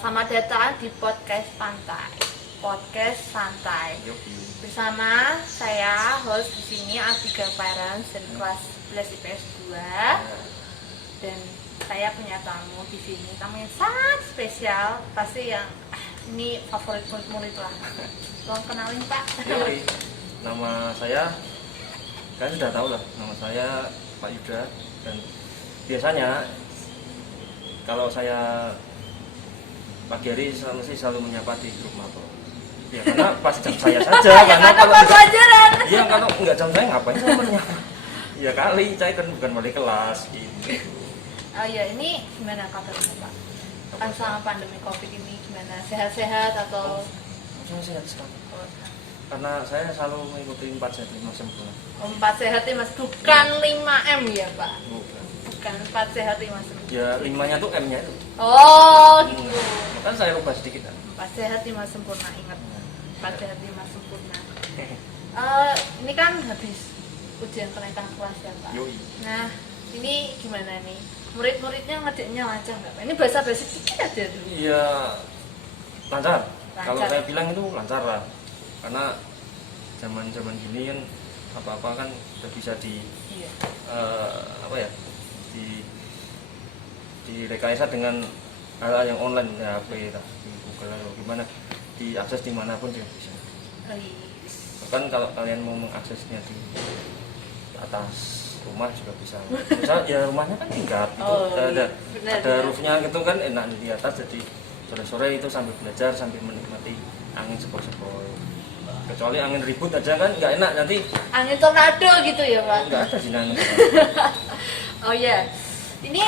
Selamat datang di podcast Pantai, podcast santai. Bersama saya host di sini Abigail Parents dari kelas 11 IPS 2. Dan saya punya tamu di sini, tamu yang sangat spesial, pasti yang ini favorit murid lah. Tolong kenalin Pak. Yoi. Nama saya, kalian sudah tahu lah, nama saya Pak Yuda. Dan biasanya kalau saya pagi hari selalu menyapa di grup mapel. Ya karena pas jam saya saja, karena kalau pelajaran. Iya, kalau nggak jam saya ngapain saya menyapa? Ya kali, saya kan bukan wali kelas gitu. Oh iya, ini gimana kabarnya Pak? Kan selama pandemi Covid ini gimana? Sehat-sehat atau? Saya sehat sekali. Karena saya selalu mengikuti 4 sehat 5 sempurna. 4 sehat 5, bukan 5M ya Pak? Bukan 4 sehat 5 sempurna. Ya 5-nya tuh M-nya itu. Oh gitu. Kan saya rubah sedikit kan. 4 sehat 5 sempurna, ingat. 4 sehat 5 sempurna. Ini kan habis ujian kenaikan kelas ya Pak. Yoi. Nah, ini gimana nih? Murid-muridnya ngerjainnya lancar nggak Pak? Ini bahasa basic dikit aja dulu. Iya, lancar. Lancar. Kalau saya bilang itu lancar lah. Karena zaman gini kan apa-apa kan udah bisa di Iya. direkayasa dengan hal yang online, ya HP lah, di Google atau gimana, diakses dimanapun juga bisa. Oh, iya. Bahkan kalau kalian mau mengaksesnya di atas rumah juga bisa. Misal ya rumahnya kan tingkat, itu Oh, ada benar. roofnya gitu kan, enak di atas, jadi sore-sore itu sambil belajar sambil menikmati angin sepoi-sepoi. Kecuali angin ribut aja kan nggak enak, nanti Angin tornado gitu ya Pak? nggak ada sinyalnya. Oh iya, ini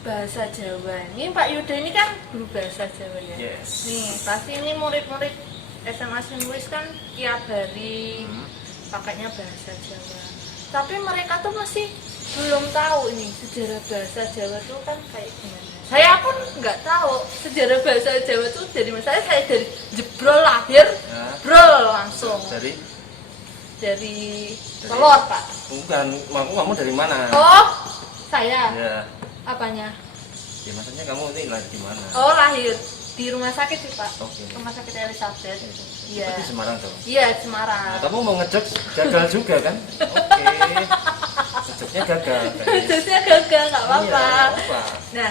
bahasa Jawa. Ini Pak Yuda ini kan guru bahasa Jawa ya. Yes. Nih pasti ini murid-murid SMA Simbolis kan tiap hari pakainya bahasa Jawa. Tapi mereka tuh masih belum tahu ini sejarah bahasa Jawa tuh kan kayak gimana. Saya pun nggak tahu sejarah bahasa Jawa tuh dari mana. Saya dari jebrol lahir, Ya. brol langsung dari telur Pak. Bukan, kamu dari mana? Oh, saya. Ya, Apanya? ya maksudnya kamu ini lahir di mana? Oh, lahir di rumah sakit sih Pak. Oke. Rumah sakit Elizabeth. Iya. Berarti Semarang tuh. Iya, Semarang. Nah, kamu mau ngejok gagal juga kan? Oke. Ngejoknya gagal. Jadinya gagal, nggak apa-apa. Iya, nggak apa. Nah,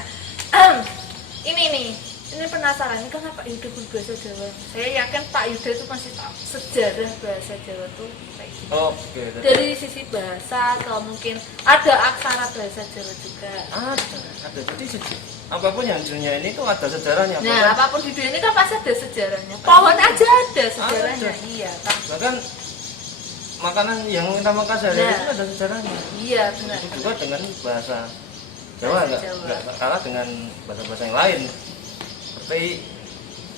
ini nih, ini penasaran. Ini kenapa Yuda berbahasa Jawa? Saya yakin Pak Yuda itu masih tahu sejarah bahasa Jawa tuh kayak gini. Oke. Dari sisi bahasa atau mungkin ada aksara bahasa Jawa juga. Ada. Jadi apapun yang dunia ini tuh ada sejarahnya. Nah, apapun di dunia ini kan pasti ada sejarahnya. Pohon aja ada sejarahnya. Ada. Iya, kan? Bahkan makanan yang kita makan sehari-hari Nah. itu ada sejarahnya. Iya, benar. Itu juga dengan bahasa Jawa, Bahasa nggak Jawa. kalah dengan bahasa-bahasa yang lain. Seperti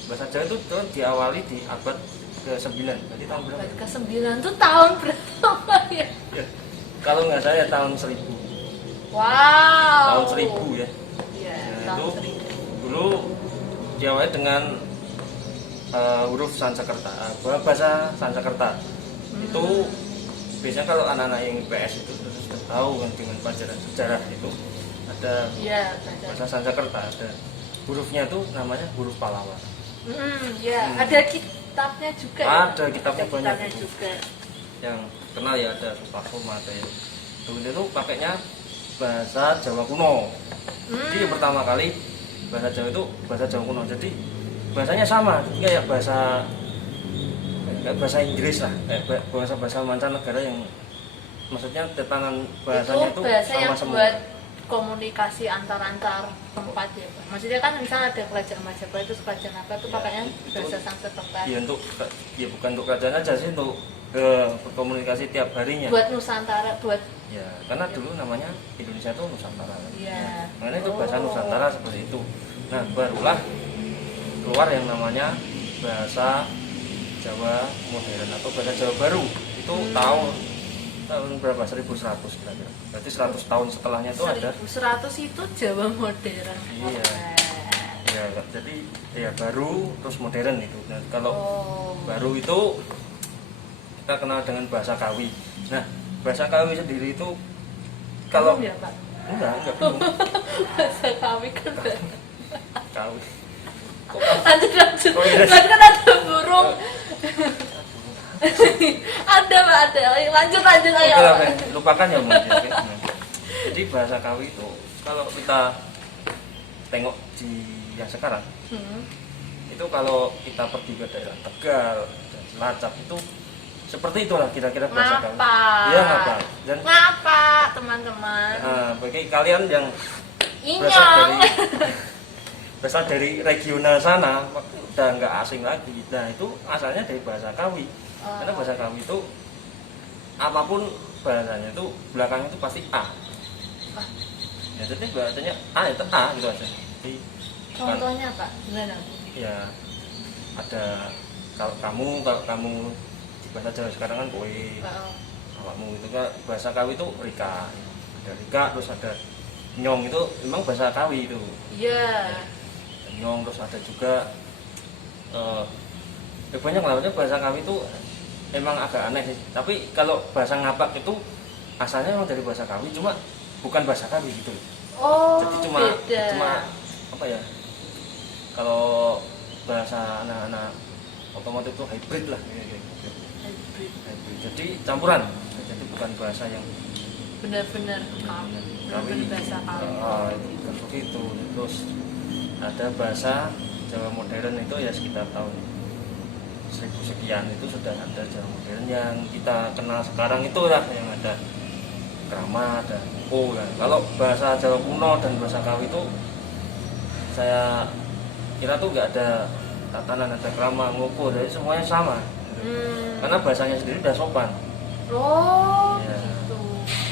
bahasa Jawa itu tuh diawali di abad ke-9. Jadi tahun berapa? Abad ke-9 tuh tahun berapa ya? Ya, kalau nggak saya tahun 1000. Wow. Tahun 1000 ya. Iya, Nah, tahun itu 1000. dulu diawali dengan huruf Sanskerta, bahasa Sanskerta. Itu biasanya kalau anak-anak yang IPS itu sudah tahu kan, dengan pelajaran sejarah itu ada Iya, bahasa Sanskerta, ada hurufnya itu namanya huruf Pallawa. Iya, ada kitabnya juga ya? Ada kitabnya Ada banyak kitabnya itu. juga. Yang kenal ya ada Sukasoma, ada yang dulu itu pakainya bahasa Jawa kuno. Jadi yang pertama kali bahasa Jawa itu bahasa Jawa kuno. Jadi bahasanya sama, kayak bahasa Inggris lah, kayak bahasa mancanegara yang maksudnya tetangan bahasanya Itu itu bahasa sama yang semua. buat komunikasi antar tempat ya Pak. Maksudnya kan misalnya ada kerajaan Majapahit itu kerajaan apa itu Ya, pakainya itu- bahasa Sanskerta. Ya bukan untuk kerajaan aja sih, untuk berkomunikasi tiap harinya. Buat Nusantara, buat Ya, karena dulu namanya Indonesia itu Nusantara. Iya. Makanya itu bahasa Oh. Nusantara seperti itu. Nah, barulah keluar yang namanya bahasa Jawa modern atau bahasa Jawa baru. Itu tahun berapa? 1100 kira-kira. Berarti 100 tahun setelahnya itu ada. 1100 itu Jawa modern. Iya. Keren. Ya, jadi ya baru terus modern itu. Nah, kalau Oh. baru itu kita kenal dengan bahasa Kawi. Nah, bahasa Kawi sendiri itu kalau Belum ya Pak? enggak bingung. Bahasa kami kan Kawi. Lanjut. Oh, iya. Lanjut kan ada burung. Ada Pak, ada. Ayo, lanjut ayo. Oke, lupakan ya mungkin. Oke. Jadi bahasa Kawi itu kalau kita tengok di yang sekarang, itu kalau kita pergi ke daerah Tegal dan Cilacap itu seperti itulah kira-kira bahasa Kawi. Iya ngapa? Dan ngapa teman-teman? bagi kalian yang Inyong. berasal dari regional sana udah nggak asing lagi. Nah itu asalnya dari bahasa Kawi. Karena bahasa Kawi itu apapun bahasanya itu belakangnya itu pasti A. Ya jadi bahasanya A itu A gitu aja. Jadi Contohnya Pak, gimana? ya ada kalau kamu di bahasa Jawa sekarang kan kowe, awakmu itu kan bahasa Kawi itu Rika. Ada Rika terus ada Nyong itu memang bahasa Kawi itu. Iya. Nyong terus ada juga banyak lah bahasa Kawi itu emang agak aneh sih. Tapi kalau bahasa Ngapak itu asalnya memang dari bahasa Kawi cuma bukan bahasa Kawi gitu. Oh, jadi cuma beda. apa ya? Kalau bahasa anak-anak otomotif itu hybrid lah gitu. Hybrid. Jadi campuran. Jadi bukan bahasa yang benar-benar Kawi. Bahasa Kawi. Itu bukan begitu. Terus ada bahasa Jawa modern itu ya sekitar tahun 1000 sekian itu sudah ada Jawa modern yang kita kenal sekarang itulah yang ada krama dan o kan. Kalau bahasa Jawa kuno dan bahasa Kawi itu saya kira tuh nggak ada tatanan, ada krama, ngoko, jadi semuanya sama. Karena bahasanya sendiri udah sopan. Oh, Ya. gitu.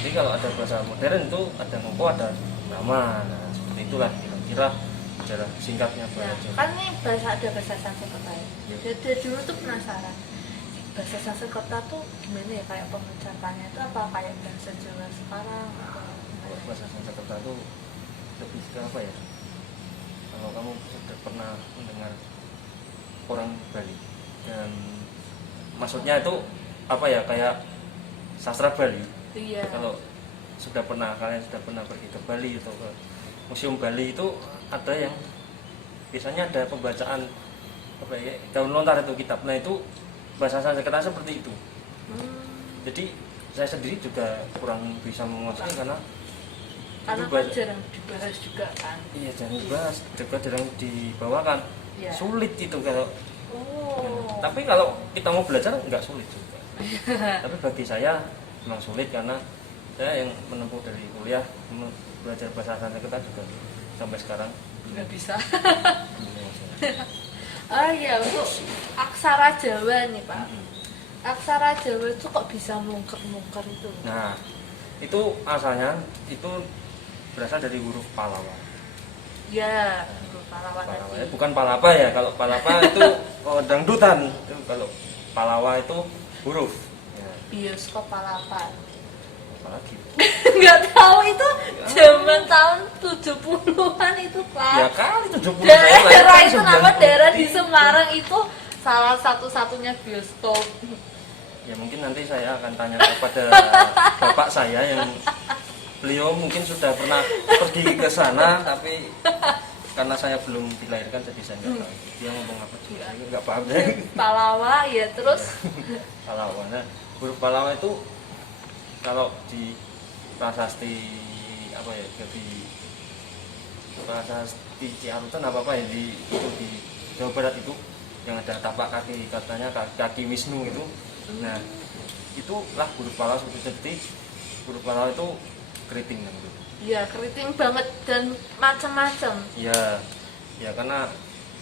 Jadi kalau ada bahasa modern itu ada ngoko, ada krama. Nah, seperti itulah kira-kira sejarah singkatnya bahasa Nah, Jawa. kan ini ada bahasa Sanskerta ya. Jadi dulu tuh penasaran. Bahasa Sanskerta tuh gimana ya, kayak pengucapannya itu apa kayak bahasa Jawa sekarang atau Kalau bahasa Sanskerta itu lebih ke apa ya? Kalau kamu sudah pernah mendengar orang Bali dan maksudnya itu apa ya, kayak sastra Bali. iya. Kalau kalian sudah pernah pergi ke Bali atau ke Museum Bali itu ada yang biasanya ada pembacaan apa ya, daun lontar itu kitab. Nah itu bahasa Sanskerta seperti itu. Jadi saya sendiri juga kurang bisa menguasai karena kan jarang dibahas juga kan. Iya, jarang dibahas, juga jarang dibawakan. Iya. Sulit itu kalau. Oh. Tapi kalau kita mau belajar nggak sulit juga. Tapi bagi saya memang sulit karena saya yang menempuh dari kuliah belajar bahasa Sanskerta juga sampai sekarang Nggak bisa. belum menguasai. Oh iya, untuk aksara Jawa nih Pak. Aksara Jawa itu kok bisa mungker-mungker itu? Nah, itu asalnya itu berasal dari huruf Pallawa. Ya, Pahlawan Pallawa tadi. bukan Palapa ya. Kalau Palapa itu dangdutan. Itu kalau Pallawa itu huruf. Ya, Bioskop Palapan. apalagi. Nggak tahu itu zaman tahun 70-an itu Pak. Ya kali 70 Daerah itu kan nama 90. daerah di Semarang itu salah satu-satunya bioskop. Ya mungkin nanti saya akan tanya kepada bapak saya yang beliau mungkin sudah pernah pergi ke sana, tapi karena saya belum dilahirkan jadi saya nggak tahu dia ngomong apa juga, saya nggak paham deh. Palawa ya terus. Pallawa. Nah, huruf Pallawa itu kalau di prasasti apa ya, di prasasti Ciarutan apa ya itu di Jawa Barat itu yang ada tapak kaki, katanya kaki Wisnu itu. Nah, itulah huruf Pallawa seperti huruf Pallawa itu keriting gitu. Iya, keriting banget dan macam-macam. Iya. Ya karena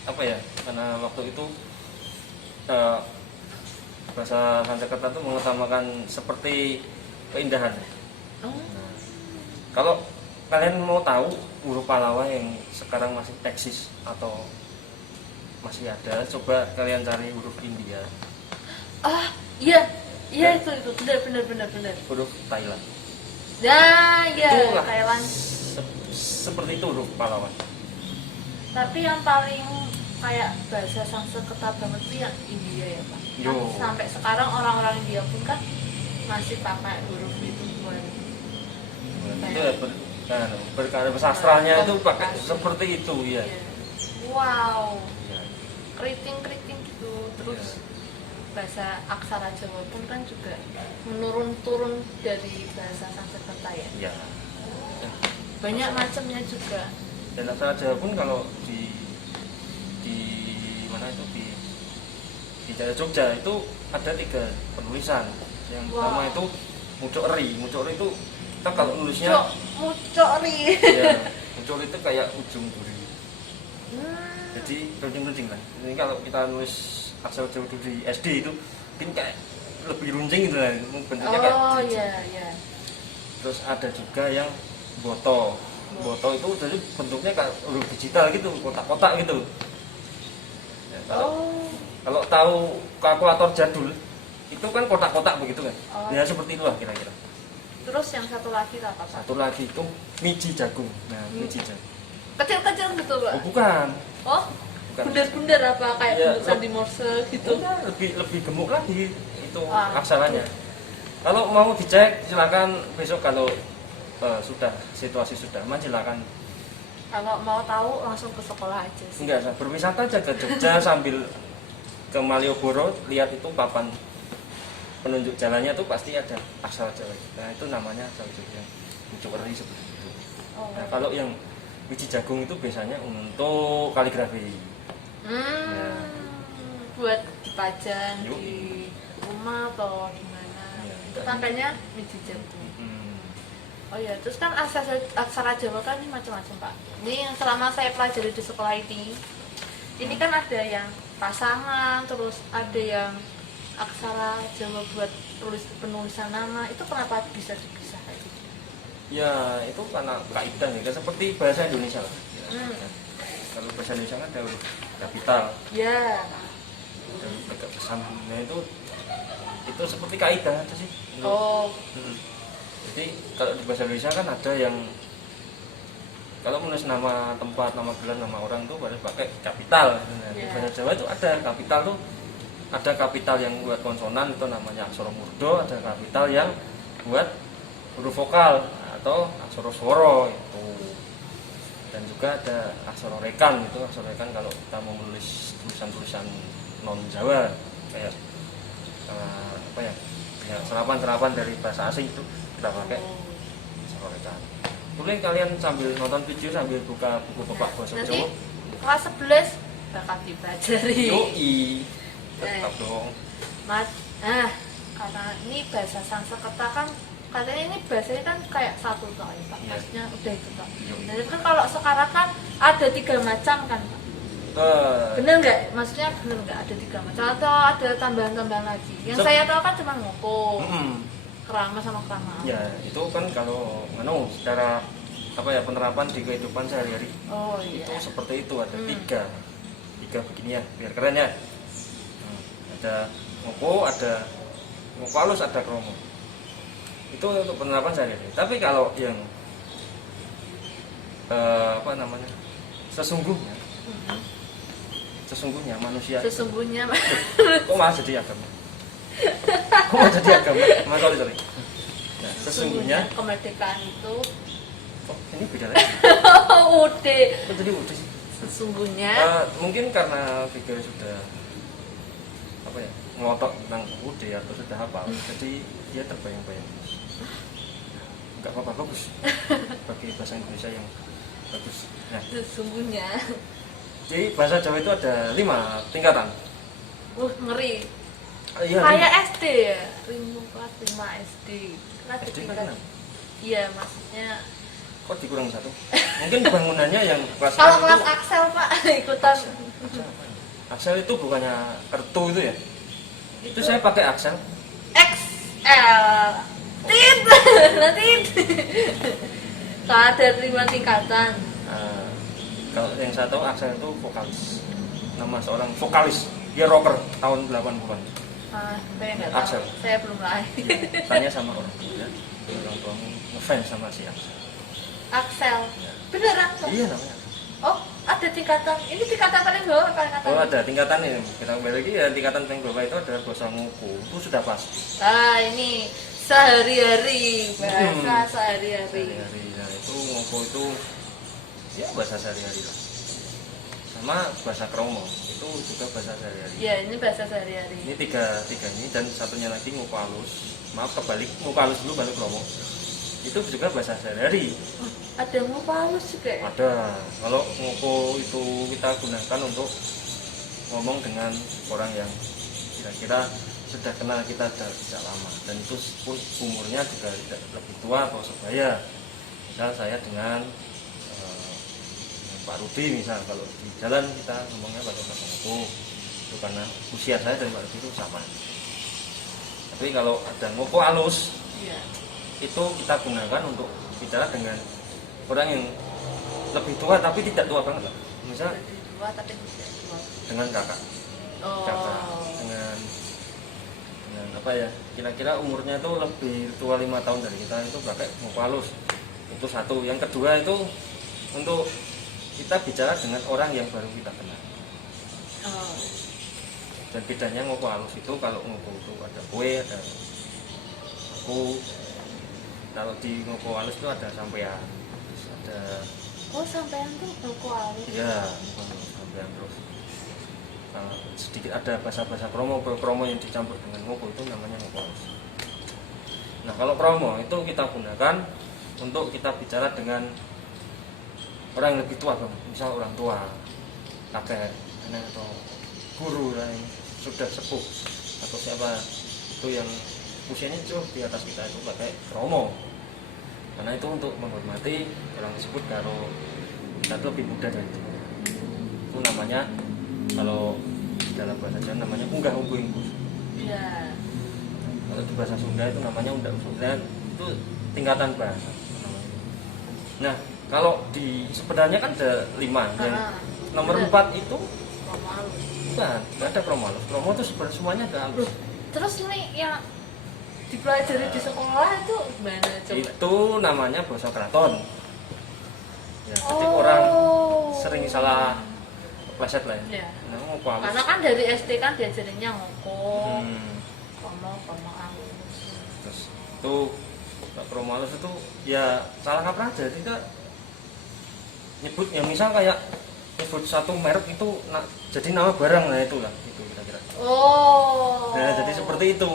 apa ya? Karena waktu itu bahasa Sanskerta itu mengutamakan seperti keindahan. Oh. Nah, kalau kalian mau tahu huruf Pallawa yang sekarang masih eksis atau masih ada, coba kalian cari huruf India. Ah, iya. Iya itu benar. Huruf Thailand. Nah, iya, Itulah Thailand. seperti itu huruf Pallawa. Tapi yang paling kayak bahasa Sanskerta banget itu yang India ya Pak. Kan Yo. sampai sekarang orang-orang India pun kan masih pakai huruf itu buat Itu ya berkarya sastranya itu pakai komunikasi. seperti itu ya. Iya. Wow, Ya, keriting gitu. Terus ya. bahasa aksara Jawa pun kan juga menurun turun dari bahasa Sanskerta ya. Ya. Ya. Banyak macamnya juga. Dan aksara Jawa pun kalau di mana itu di daerah Jogja itu ada 3 penulisan. Yang pertama Wow. itu Mucokri. Mucokri itu kita kalau nulisnya Mucokri. ya, Mucokri itu kayak ujung duri. Hmm. Jadi runcing-runcing lah. Ini kalau kita nulis aksara Jawa itu di SD itu mungkin kayak lebih runcing gitu lah. Bentuknya kayak Oh runcing. iya iya. Terus ada juga yang boto. Boto itu jadi bentuknya kayak huruf digital gitu, kotak-kotak gitu. Ya, kalau tahu kalkulator jadul itu kan kotak-kotak begitu kan. Oh. Ya seperti itulah kira-kira. Terus yang satu lagi apa Pak? Satu lagi itu miji jagung. Nah, miji jagung. Kecil-kecil gitu Pak? Oh, bukan. Oh, Bukan. bundar-bundar apa kayak Iya, bentuk sandi morse gitu? Enggak, lebih gemuk lagi itu Ah. aksaranya. Kalau mau dicek silakan besok kalau sudah situasi sudah aman silakan. Kalau mau tahu langsung ke sekolah aja sih. Enggak, berwisata aja ke Jogja sambil ke Malioboro lihat itu papan penunjuk jalannya tuh pasti ada aksara Jawa. Nah, itu namanya aksara Jawa. Mucokri seperti itu. Oh. Nah, kalau yang biji jagung itu biasanya untuk kaligrafi. Ya. Buat dipajang Yuk. di rumah atau di mana? Ya, Itu tangkanya biji jagung. Hmm. Oh iya, terus kan aksara Jawa kan ini macam-macam Pak. Ini yang selama saya pelajari di sekolah ini kan ada yang pasangan, terus ada yang aksara Jawa buat penulisan nama. Itu kenapa bisa dipisah kayak gitu? Ya, itu karena kaitan ya, seperti bahasa Indonesia lah. Hmm. Ya. Kalau bahasa Indonesia kan ada huruf kapital, Ya. ada huruf agak bersambung. Nah, itu seperti kaidah aja sih. Oh, Hmm. Jadi kalau di bahasa Indonesia kan ada yang kalau menulis nama tempat, nama gelar, nama orang tuh harus pakai kapital. Nah, di Yeah. bahasa Jawa itu ada kapital tuh, ada kapital yang buat konsonan itu namanya aksara murda, ada kapital yang buat huruf vokal atau aksara swara itu. Dan juga ada aksara rekan itu, aksara rekan kalau kita mau menulis tulisan-tulisan non Jawa kayak apa ya? Ya, serapan-serapan dari bahasa asing itu kita pakai aksara rekan. Boleh kalian sambil nonton video sambil buka buku pepak bahasa nanti Jawa. kelas 11 bakal dipelajari. Yoi, tetap dong. Karena ini bahasa Sanskerta kan katanya ini bahasanya kan kayak satu toh ya Pak. Iya. Maksudnya udah itu Pak. Iya. Jadi kan kalau sekarang kan ada 3 macam kan Pak. Bener nggak? Maksudnya bener nggak ada 3 macam atau ada tambahan-tambahan lagi? Yang saya tahu kan cuma ngoko, kerama sama kerama. Ya, itu kan kalau secara apa ya penerapan di kehidupan sehari-hari Oh iya. itu seperti itu ada tiga begini ya biar keren ya. Ada ngoko, ada ngoko halus, ada kromo. Itu untuk penerapan sehari-hari. Tapi kalau yang apa namanya sesungguhnya manusia Sesungguhnya kok malah jadi agama kok malah jadi agama sorry. Nah, sesungguhnya kemerdekaan itu oh, ini beda lagi udah kok jadi udah sih. sesungguhnya Mungkin karena Vigil sudah apa ya ngotot tentang UD atau sudah hafal jadi dia terbayang-bayang nggak apa-apa bagus bagi bahasa Indonesia yang bagus. Nah, sesungguhnya jadi bahasa Jawa itu ada 5 tingkatan. ngeri Iya, kayak SD ya 5 SD kan ada SD tingkat. kan 6. Iya maksudnya Kok dikurang 1? Mungkin bangunannya yang kelas kalau 6 kelas itu Axel Pak ikutan Axel itu bukannya kartu itu ya? Itu saya pakai Axel. XL tit nanti kalau ada 5 tingkatan. Kalau yang saya tahu Axel itu vokalis. Nama seorang vokalis. Dia rocker tahun 80-an. Saya nggak Axel. tahu, saya belum lahir. Ya, tanya sama orang tua. Orang tuamu ngefans sama si Axel. Axel, Ya. beneran Pak? Iya namanya. Oh, ada tingkatan. Ini tingkatan paling bawah apa tingkatan? Oh ada tingkatan ini. Kita kembali lagi ya tingkatan paling bawah itu ada bahasa Ngoko. Itu sudah pasti. Ini sehari-hari bahasa sehari-hari. Sehari-hari. Nah itu Ngoko itu ya bahasa sehari-hari lah. sama bahasa kromo itu juga bahasa sehari-hari. Ya, ini bahasa sehari-hari. Ini tiga ini dan satunya lagi ngoko halus. Maaf kebalik, ngoko halus dulu baru kromo. Itu juga bahasa sehari-hari. Ada ngoko halus juga ya? Ada. Kalau ngoko itu kita gunakan untuk ngomong dengan orang yang kira-kira sudah kenal kita sejak lama dan itu pun umurnya juga tidak lebih tua atau sebaya. Misal saya dengan Pak Rudi misal, kalau di jalan kita ngomongnya pakai bahasa ngoko itu karena usia saya dan Pak Rudi itu sama. Tapi kalau ada ngoko halus, Iya. itu kita gunakan untuk bicara dengan orang yang lebih tua tapi tidak tua banget lah. Misal Lebih tua tapi tidak tua. dengan kakak, dengan apa ya, kira-kira umurnya itu lebih tua 5 tahun dari kita, itu pakai ngoko halus. Itu satu. Yang kedua itu untuk kita bicara dengan orang yang baru kita kenal. Oh. Dan bedanya ngoko halus itu, kalau ngoko itu ada kue, ada aku. Kalau di ngoko halus itu ada sampean, terus ada Oh, sampean tuh ngoko halus. ya sampean, terus sedikit ada bahasa-bahasa kromo yang dicampur dengan ngoko, itu namanya ngoko halus. Nah, kalau kromo itu kita gunakan untuk kita bicara dengan orang yang lebih tua, misal orang tua, kakek, nenek atau guru yang sudah sepuh atau siapa itu yang usianya jauh di atas kita, itu pakai kromo. Karena itu untuk menghormati orang tersebut kalau kita itu lebih muda dari itu. Itu namanya, kalau di dalam bahasa Jawa namanya unggah ungguh. Iya. Kalau di bahasa Sunda itu namanya unggah ungguh. Dan itu tingkatan bahasa. Nah, kalau di sebenarnya kan ada 5. Yang nomor 4 itu Ngoko halus. bukan, nggak ada kromo halus. Kromo itu sebenarnya semuanya ada halus. Terus ini yang dipelajari di sekolah itu gimana coba? Itu namanya bahasa keraton. Ya, jadi orang sering salah pleset lah ya. Iya. Nah, ngoko halus. Karena kan dari SD kan diajarinnya ngoko, Hmm. kromo halus. Terus itu kromo halus itu ya salah kaprah aja, kita nyebut ya misal kayak nyebut satu merek itu jadi nama barang, nah itulah itu kira-kira. Oh. Nah, jadi seperti itu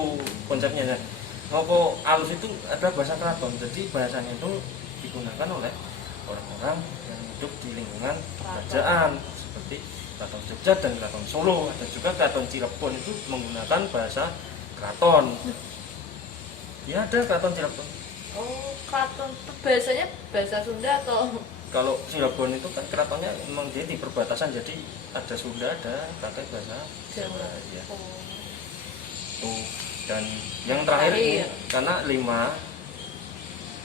konsepnya. Nah, ngoko halus itu ada bahasa keraton, jadi bahasanya itu digunakan oleh orang-orang yang hidup di lingkungan kerajaan seperti Keraton Jogja dan Keraton Solo. Ada juga Keraton Cirebon itu menggunakan bahasa keraton. Ya, ada Keraton Cirebon. Oh, keraton itu bahasanya bahasa Sunda atau? Kalau Cirebon itu kan keratonnya memang dia di perbatasan, jadi ada Sunda, ada pakai bahasa Jawa. Ya. Oh. Tuh. Dan yang terakhir ini karena 5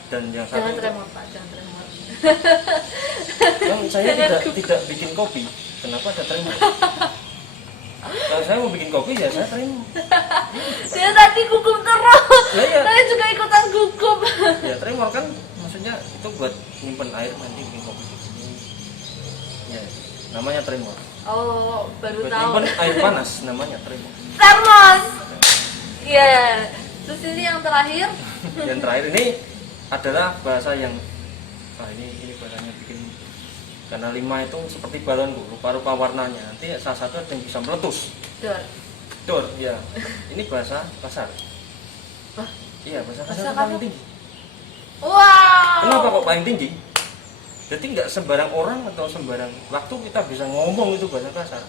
dan yang satu Jangan tremor Pak, jangan tremor. kan saya tidak bikin kopi. Kenapa ada tremor? Kalau saya mau bikin kopi ya saya tremor. Saya tadi gugup terus. Ya, ya. Saya juga ikutan gugup. Ya tremor kan maksudnya itu buat nyimpen air nanti bikin kopi. Ya, namanya tremor. Oh, baru Buat tahu. nyimpen air panas namanya tremor. Termos. Iya. Terus ini yang terakhir. Yang terakhir ini adalah bahasa yang ini bahasanya bikin, karena 5 itu seperti balon Bu, rupa-rupa warnanya. Nanti salah satu ada yang bisa meletus. Dor, ya. Ini bahasa kasar. Hah? Iya, bahasa kasar Bahasa itu paling kasar? tinggi. Wow. Kenapa kok paling tinggi? Jadi nggak sembarang orang atau sembarang waktu kita bisa ngomong itu bahasa kasar.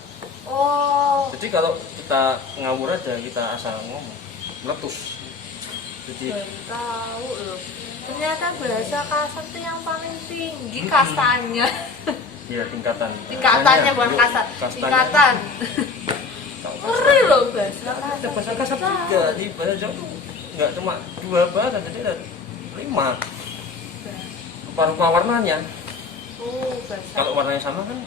Oh. Jadi kalau kita ngawur aja, kita asal ngomong, meletus. Jadi Baru tahu loh. Ternyata bahasa kasar itu yang paling tinggi kastanya. ya tingkatan. Tingkatannya bukan Yuk, kasar. kastanya. Tingkatan. Tahu kasar. Ngeri loh bahasa Ada kasar. bahasa kasar juga di bahasa Jawa tuh nggak cuma 2 bahasa, jadi ada 5. Rupa-rupa warnanya. Oh, bahasa. Kalau warnanya sama kan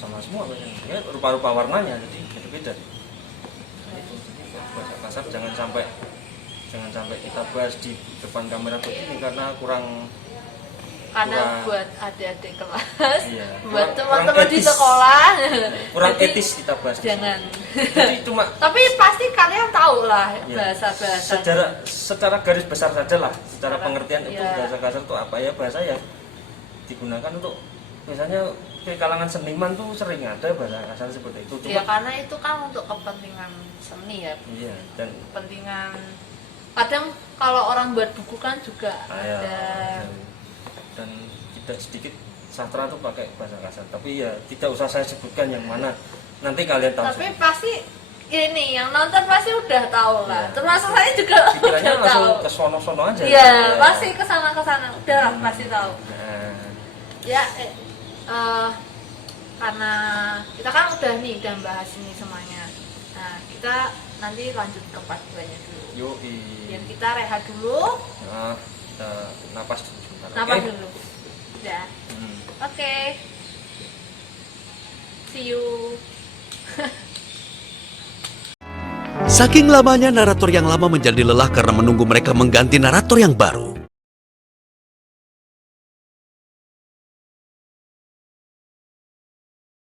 sama semua bahasanya. Ya, rupa-rupa warnanya jadi beda-beda. Itu bahasa kasar jangan sampai kita bahas di depan kamera begini karena kurang buat adik-adik kelas, iya, buat kurang teman-teman di etis. sekolah. kurang Jadi, etis kita bahas. Jangan. Jadi cuma Tapi pasti kalian tahu lah ya, bahasa-bahasa. secara garis besar saja lah, secara pengertian itu iya. bahasa kasar itu apa ya, bahasa yang digunakan untuk misalnya ke kalangan seniman tuh sering ada bahasa kasar seperti itu. Ya karena itu kan untuk kepentingan seni ya. Iya, dan Kepentingan kadang kalau orang buat buku kan juga ya, ada. dan tidak sedikit sastra tuh pakai bahasa kasar. Tapi ya tidak usah saya sebutkan yang mana. Nanti kalian tahu. Tapi sendiri. pasti ini yang nonton pasti udah tahu lah. Iya. Termasuk saya juga Pikirannya udah langsung tahu. ke sono-sono aja. Iya, pasti kesana udah lah, pasti tahu. Nah, Ya, karena kita kan udah bahas ini semuanya. Nah, kita nanti lanjut ke part 2-nya dulu. yoi. Biar kita rehat dulu, Nah, kita napas dulu sebentar. napas Oke? dulu. Udah. Hmm. Oke. See you. Saking lamanya narator yang lama menjadi lelah karena menunggu mereka mengganti narator yang baru.